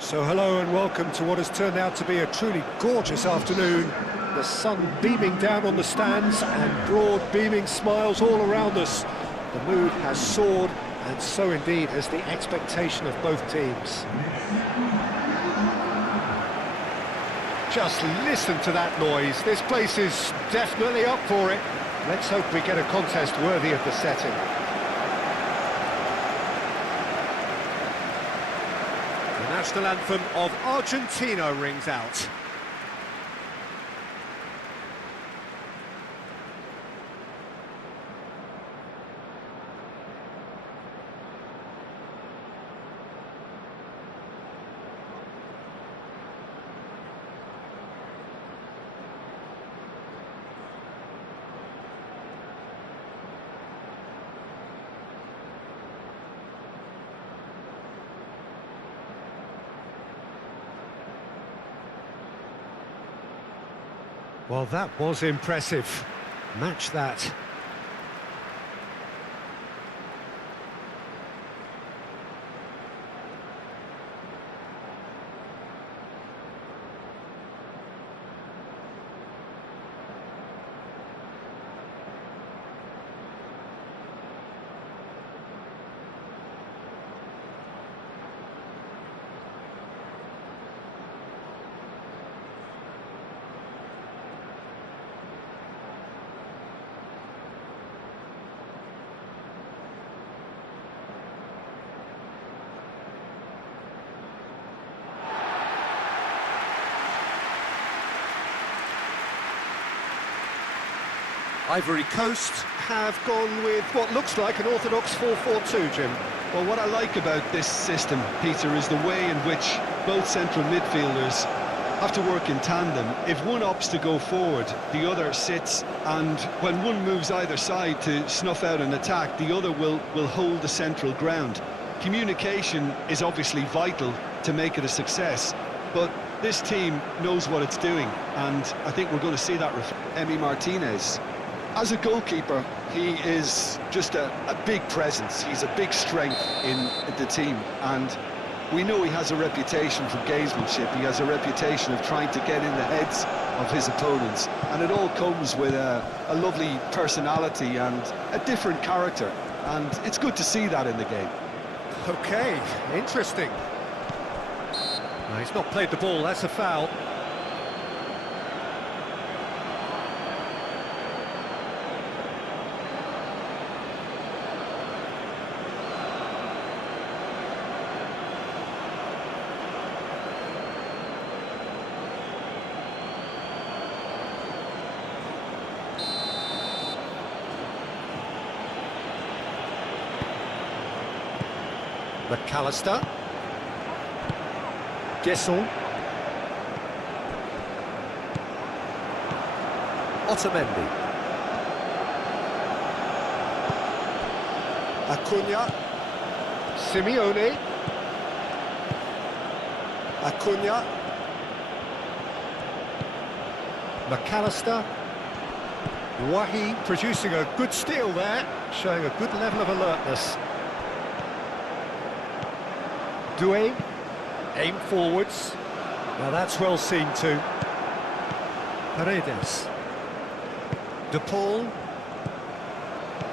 So hello and welcome to what has turned out to be a truly gorgeous afternoon. The sun beaming down on the stands and broad beaming smiles all around us. The mood has soared, and so indeed has the expectation of both teams. Just listen to that noise. This place is definitely up for it. Let's hope we get a contest worthy of the setting. The national anthem of Argentina rings out. Well, that was impressive. Match that. Ivory Coast have gone with what looks like an orthodox 4-4-2, Jim. Well, what I like about this system, Peter, is the way in which both central midfielders have to work in tandem. If one opts to go forward, the other sits, and when one moves either side to snuff out an attack, the other will hold the central ground. Communication is obviously vital to make it a success, but this team knows what it's doing, and I think we're going to see that. Emi Martinez, as a goalkeeper, he is just a big presence. He's a big strength in the team, and we know he has a reputation for gamesmanship. He has a reputation of trying to get in the heads of his opponents, and it all comes with a lovely personality and a different character, and it's good to see that in the game. Okay, interesting. No, he's not played the ball, that's a foul. McAllister. Gesson. Otamendi. Acuna. Simeone. Acuna. McAllister. Wahi producing a good steal there, showing a good level of alertness. Doué, aim forwards. Now that's well seen too. Paredes. De Paul.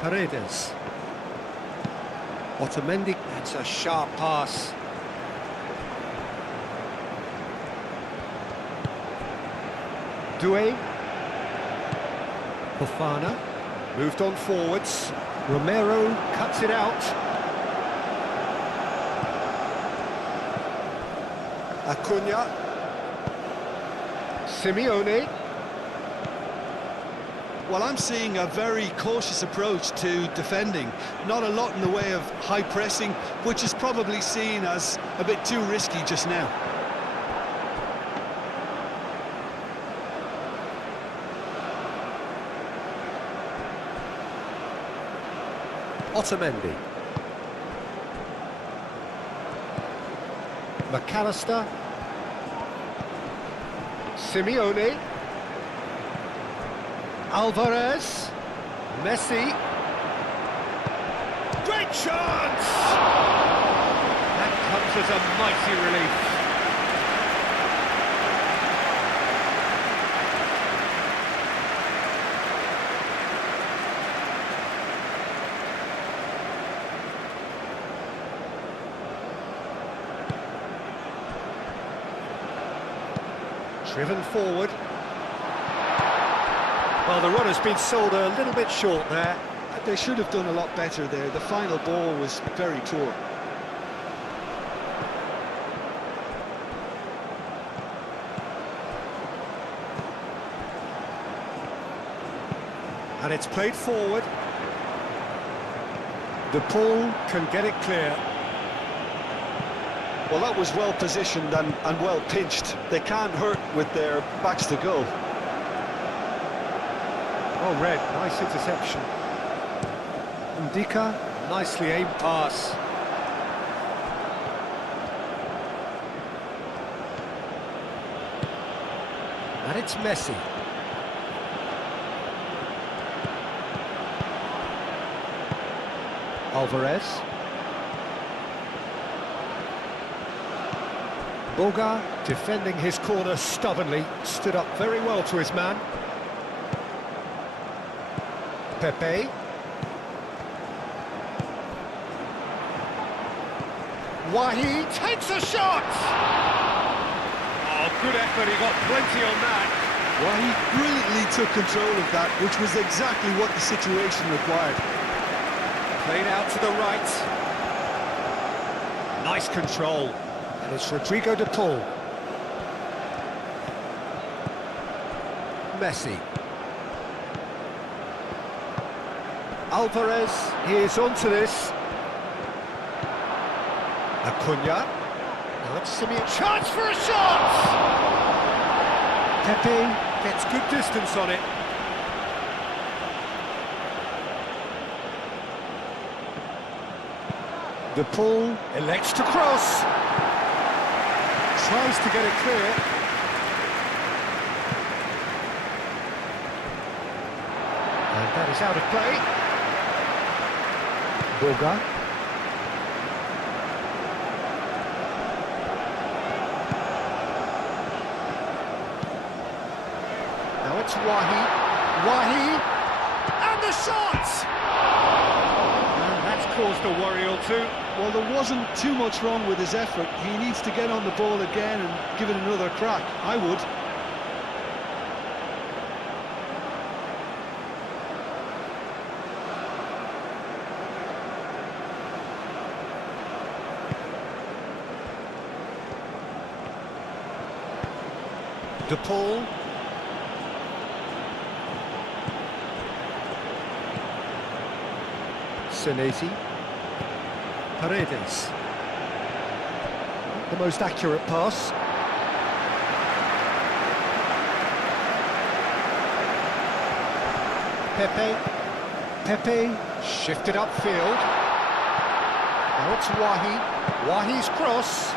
Paredes. Otamendi, that's a sharp pass. Doué. Fofana. Moved on forwards. Romero cuts it out. Acuna. Simeone. Well, I'm seeing a very cautious approach to defending. Not a lot in the way of high pressing, which is probably seen as a bit too risky just now. Otamendi. McAllister. Simeone. Alvarez. Messi. Great chance! That comes as a mighty relief. Driven forward. Well, the run has been sold a little bit short there. They should have done a lot better there. The final ball was very poor. And it's played forward. The Paul can get it clear. Well, that was well positioned and well pinched. They can't hurt with their backs to goal. Oh, Red, nice interception. Ndika, nicely aimed pass. And it's Messi. Alvarez. Boga, defending his corner stubbornly, stood up very well to his man. Pepe. Wahi takes a shot! Oh, good effort, he got plenty on that. Well, he brilliantly took control of that, which was exactly what the situation required. Played out to the right. Nice control. And it's Rodrigo de Paul. Messi. Alvarez, he is onto this. Acuna. Now it's Simeon. Chance for a shot! Pepe gets good distance on it. De Paul elects to cross. Tries to get it clear. And that is out of play. Boga. Now it's Wahi. Wahi! And the shot! And that's caused a worry or two. Well, there wasn't too much wrong with his effort. He needs to get on the ball again and give it another crack. I would. De Paul. Senesi. Paredes. The most accurate pass. Pepe. Pepe shifted upfield. Now it's Wahi. Wahi's cross.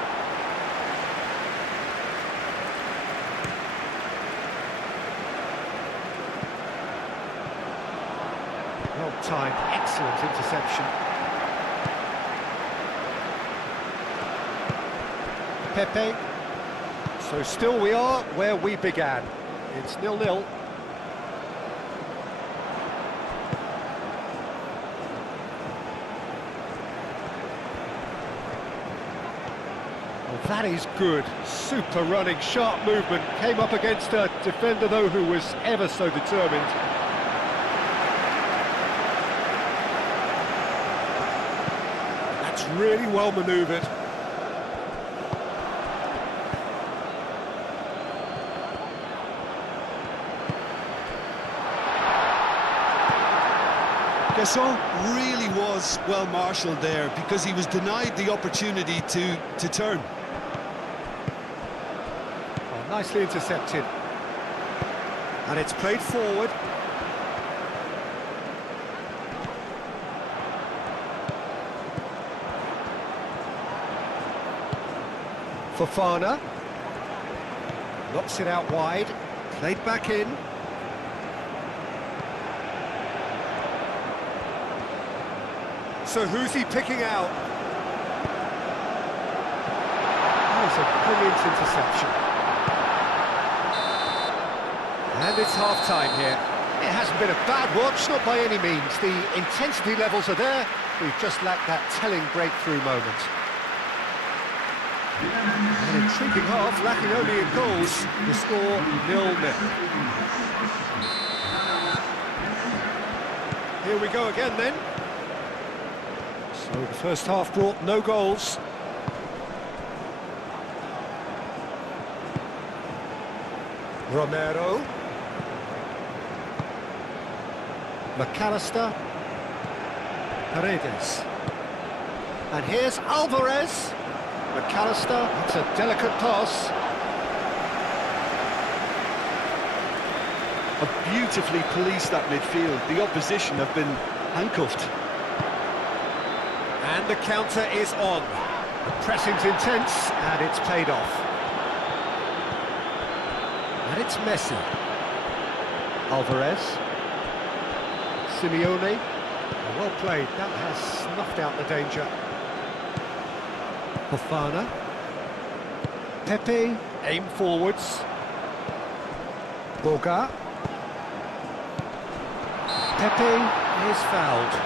Well timed, excellent interception. Pepe. So still we are where we began. It's 0-0. Well, that is good. Super running, sharp movement. Came up against a defender, though, who was ever so determined. That's really well manoeuvred. Gasson really was well marshalled there because he was denied the opportunity to turn. Oh, nicely intercepted. And it's played forward. Fofana. Knocks it out wide. Played back in. So who's he picking out? That was a brilliant interception. And it's half-time here. It hasn't been a bad watch, not by any means. The intensity levels are there. We've just lacked that telling breakthrough moment. An intriguing half, lacking only in goals. The score 0-0. Here we go again then. So the first half brought no goals. Romero. McAllister. Paredes. And here's Alvarez. McAllister, it's a delicate pass. Have beautifully policed that midfield. The opposition have been handcuffed. And the counter is on. The pressing's intense, and it's paid off. And it's Messi. Alvarez. Simeone. Well played, that has snuffed out the danger. Fofana. Pepe, aim forwards. Boga. Pepe is fouled.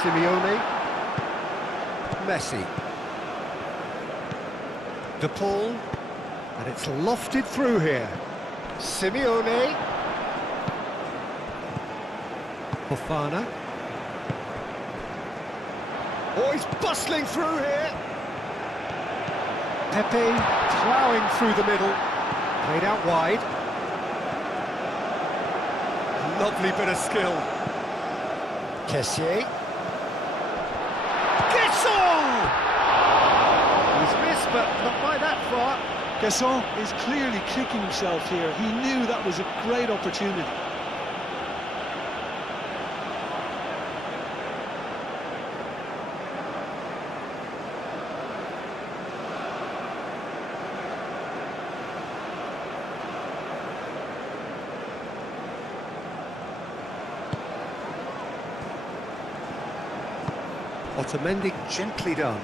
Simeone. Messi. De Paul. And it's lofted through here. Simeone. Fofana. Oh, he's bustling through here. Pepe ploughing through the middle. Played out wide. Lovely bit of skill. Kessié. He's missed, but not by that far. Gasson is clearly kicking himself here. He knew that was a great opportunity. Otamendi gently done.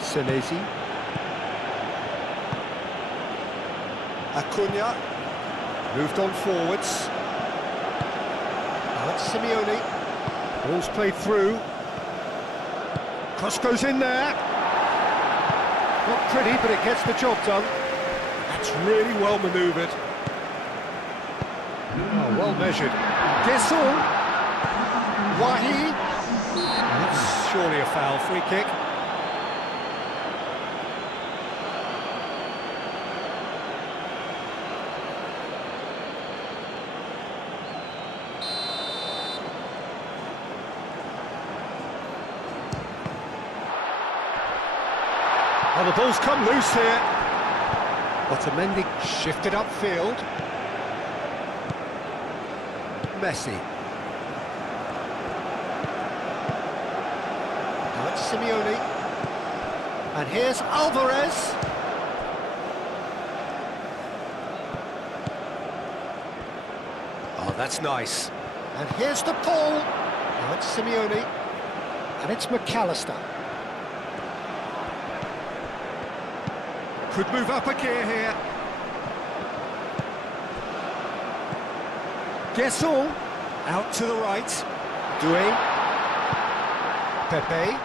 Senesi. Acuna. Moved on forwards. Now it's Simeone. Ball's played through. Cross goes in there. Not pretty, but it gets the job done. That's really well manoeuvred. Oh, well measured. Gasol. Wahi. That's surely a foul. Free kick. Oh, the ball's come loose here. Otamendi shifted upfield. Messi. Now it's Simeone. And here's Alvarez. Oh, that's nice. And here's the Paul. Now it's Simeone. And it's McAllister. Could move up a gear here. Gasol, out to the right. Doué. Pepe.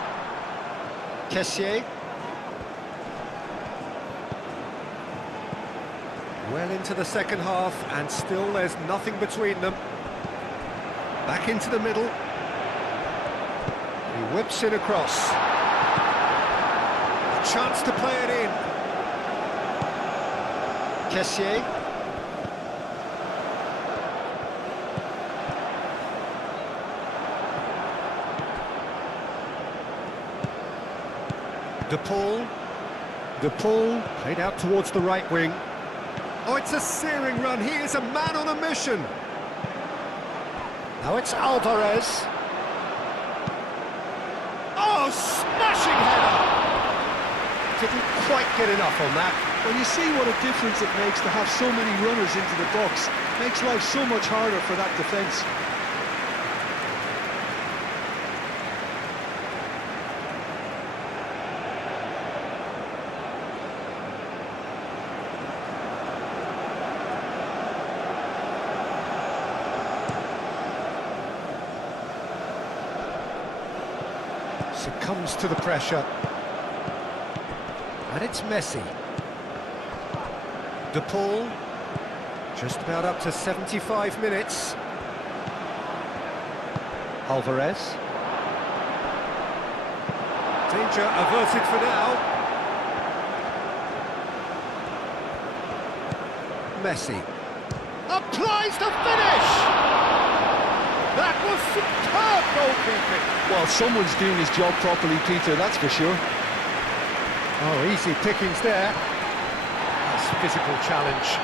Kessié. Well into the second half, and still there's nothing between them. Back into the middle. He whips it across. A chance to play it in. Kessié. De Paul. De Paul played out towards the right wing. Oh, it's a searing run. He is a man on a mission. Now it's Alvarez. Oh, smashing header! Didn't quite get enough on that. Well, you see what a difference it makes to have so many runners into the box. Makes life so much harder for that defence. Succumbs to the pressure. And it's Messi. De Paul, just about up to 75 minutes. Alvarez. Danger averted for now. Messi. Applies the finish! That was superb goalkeeping! Well, someone's doing his job properly, Peter, that's for sure. Oh, easy pickings there. Nice physical challenge.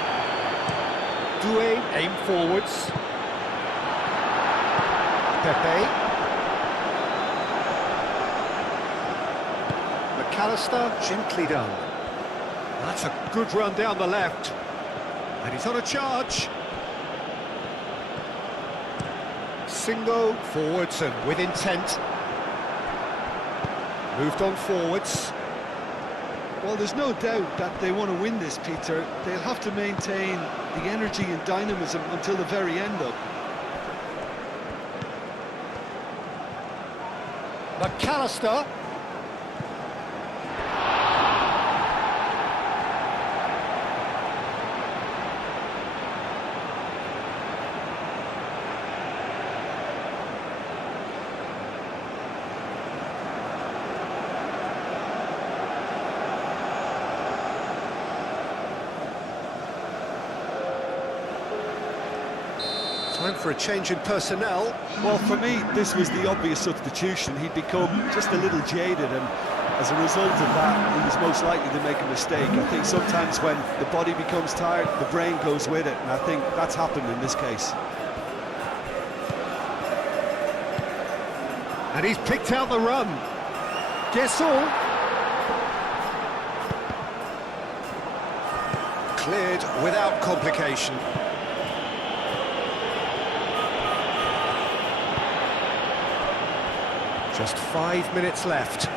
Doué aim forwards. Pepe. McAllister, gently done. That's a good run down the left. And he's on a charge. Singo, forwards and with intent. Moved on forwards. Well, there's no doubt that they want to win this, Peter. They'll have to maintain the energy and dynamism until the very end, though. McAllister. Time for a change in personnel. Well, for me, this was the obvious substitution. He'd become just a little jaded, and as a result of that, he was most likely to make a mistake. I think sometimes when the body becomes tired, the brain goes with it, and I think that's happened in this case. And he's picked out the run. Gasol. Cleared without complication. Just 5 minutes left.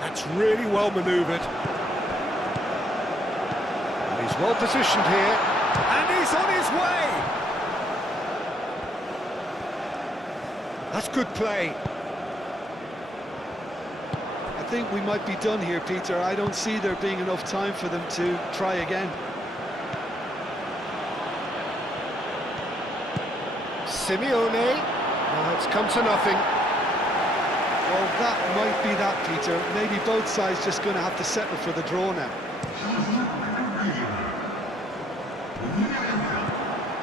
That's really well manoeuvred. And he's well positioned here. And he's on his way! That's good play. I think we might be done here, Peter. I don't see there being enough time for them to try again. Simeone. Oh, it's come to nothing. Well, that might be that, Peter. Maybe both sides just going to have to settle for the draw now.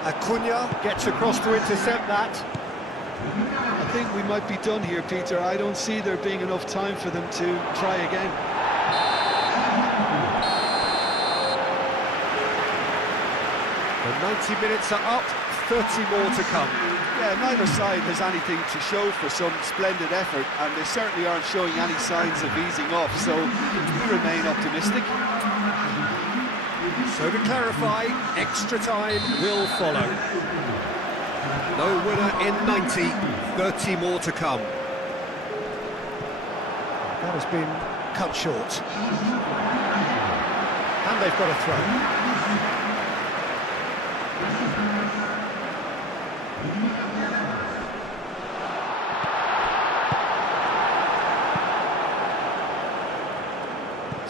Acuna gets across to intercept that. I think we might be done here, Peter. I don't see there being enough time for them to try again. The 90 minutes are up, 30 more to come. Yeah, neither side has anything to show for some splendid effort, and they certainly aren't showing any signs of easing off, so we remain optimistic. So to clarify, extra time will follow. No winner in 90, 30 more to come. That has been cut short. And they've got a throw.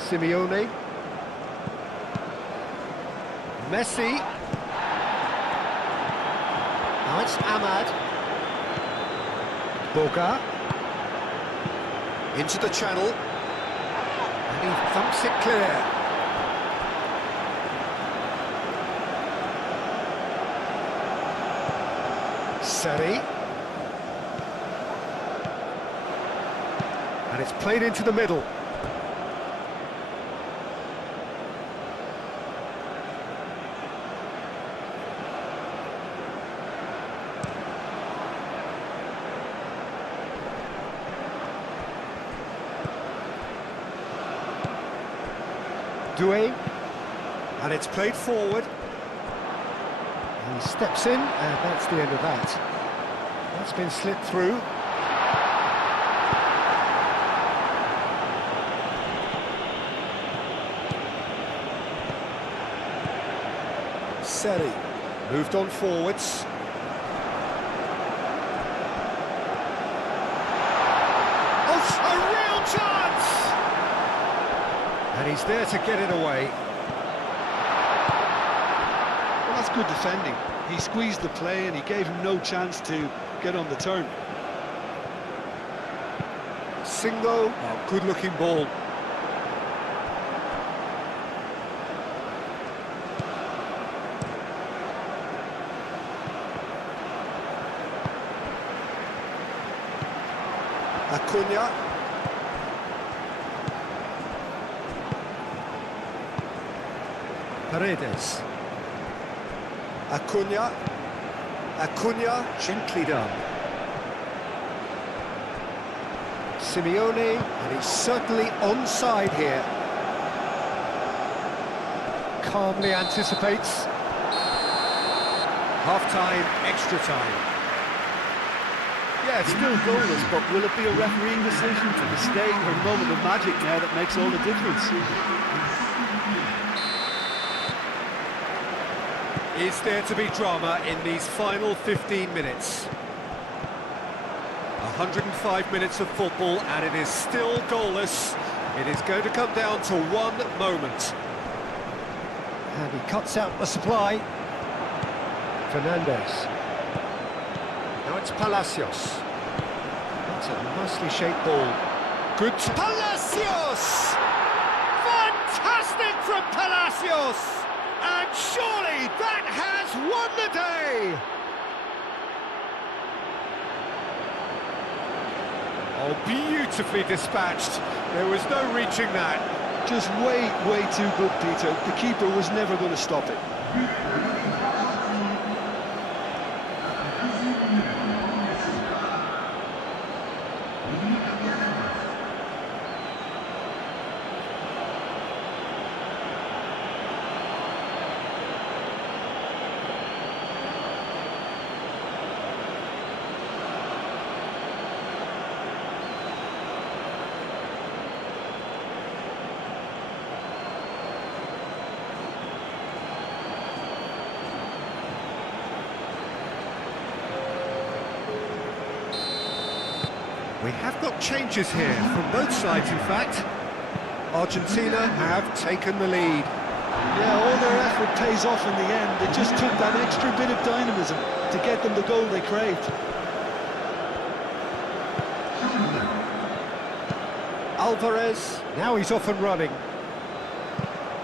Simeone. Messi. Now it's Ahmad. Boga. Into the channel. And he thumps it clear. Seri. And it's played into the middle. Doué. And it's played forward. He steps in, and that's the end of that. That's been slipped through. Seri moved on forwards. Oh, a real chance! And he's there to get it away. Well, that's good defending. He squeezed the play and he gave him no chance to get on the turn. Singo, oh, good-looking ball. Acuna. Paredes. Acuna. Acuna, gently done. Simeone, and he's certainly onside here. Calmly anticipates. Half-time, extra time. Yeah, it's still goalless, but will it be a refereeing decision, a mistake, or a moment of magic now that makes all the difference? Is there to be drama in these final 15 minutes? 105 minutes of football, and it is still goalless. It is going to come down to one moment. And he cuts out the supply. Fernandez. Now it's Palacios. That's a nicely shaped ball. Good. Palacios! Fantastic from Palacios! And surely that has won the day! Oh, beautifully dispatched. There was no reaching that. Just way too good, Peter. The keeper was never going to stop it. We have got changes here, from both sides in fact. Argentina have taken the lead. Yeah, all their effort pays off in the end. It just took that extra bit of dynamism to get them the goal they craved. Alvarez, now he's off and running.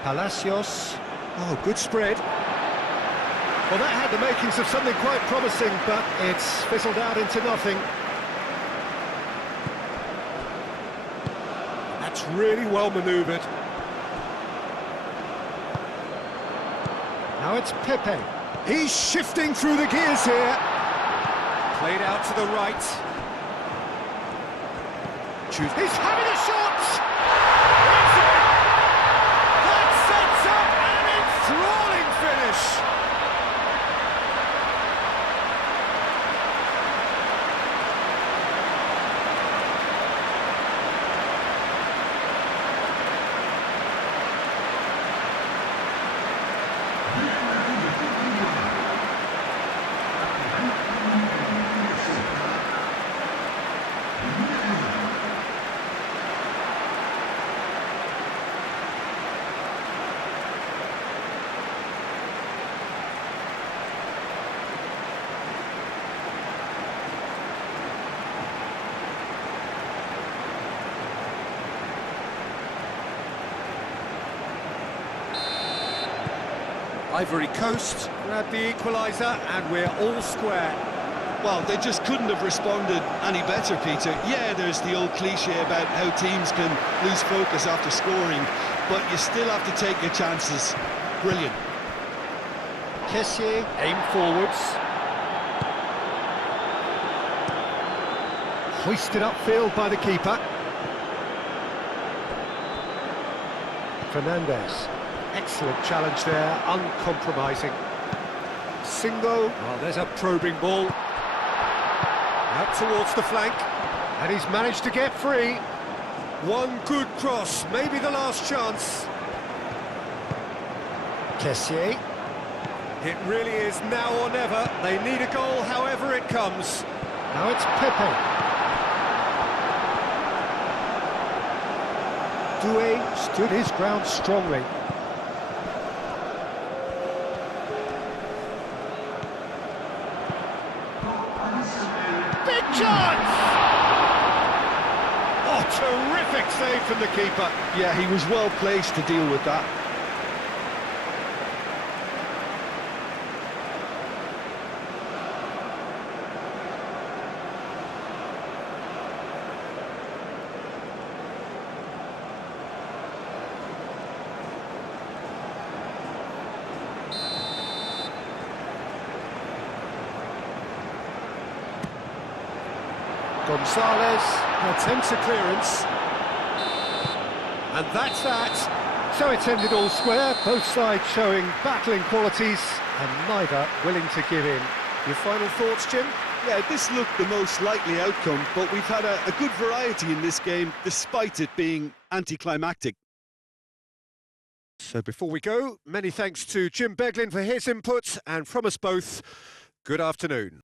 Palacios, oh, good spread. Well, that had the makings of something quite promising, but it's fizzled out into nothing. That's really well manoeuvred. Now it's Pepe. He's shifting through the gears here. Played out to the right. He's having a shot! It's in! That sets up an enthralling finish! Ivory Coast grabbed the equaliser, and we're all square. Well, they just couldn't have responded any better, Peter. Yeah, there's the old cliche about how teams can lose focus after scoring, but you still have to take your chances. Brilliant. Kessié, aim forwards. Hoisted upfield by the keeper. Fernandez. Excellent challenge there, uncompromising. Singo, well, there's a probing ball. Out towards the flank, and he's managed to get free. One good cross, maybe the last chance. Kessié. It really is now or never. They need a goal however it comes. Now it's Pepe. Doué stood his ground strongly. Big chance! Oh, terrific save from the keeper. Yeah, he was well placed to deal with that. Gonzalez attempts a clearance. And that's that. So it's ended all square, both sides showing battling qualities and neither willing to give in. Your final thoughts, Jim? Yeah, this looked the most likely outcome, but we've had a good variety in this game, despite it being anticlimactic. So before we go, many thanks to Jim Beglin for his input, and from us both, good afternoon.